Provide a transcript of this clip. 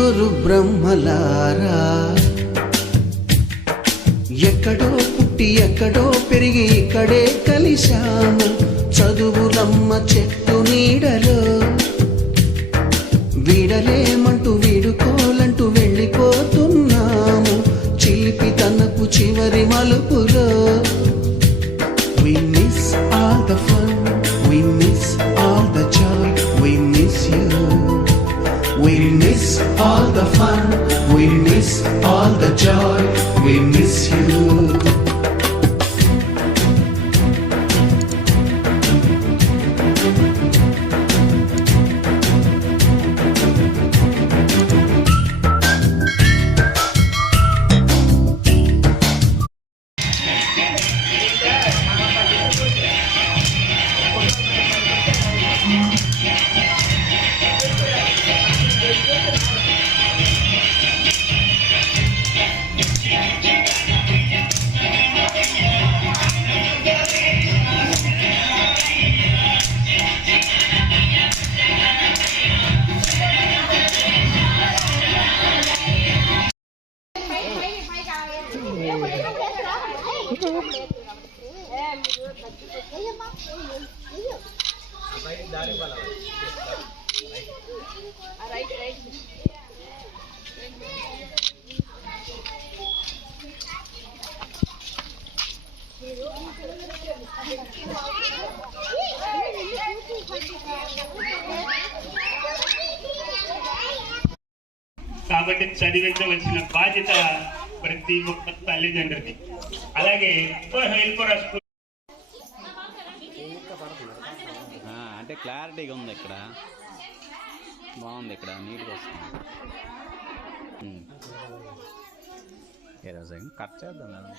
నలుగురు బ్రహ్మలారా ఎక్కడో పుట్టి ఎక్కడో పెరిగి ఇక్కడే కలిశాము చదువులమ్మ చెట్టు నీడలో వీడలేమంటూ వీడుకోలంటూ వెళ్ళిపోతున్నాము చిలిపి తనకు చివరి మలుపులో We miss all the fun, we miss all the joy, we miss you. We miss all the fun, we miss all the joy, we miss you. కాబట్టి చదివించవలసిన బాధ్యత ప్రతి ఒక్క తల్లిదండ్రులది. అలాగే అంటే క్లారిటీగా ఉంది, ఇక్కడ బాగుంది, ఇక్కడ నీట్గా వస్తుంది. ఈరోజు కట్ చేద్దాం కదా.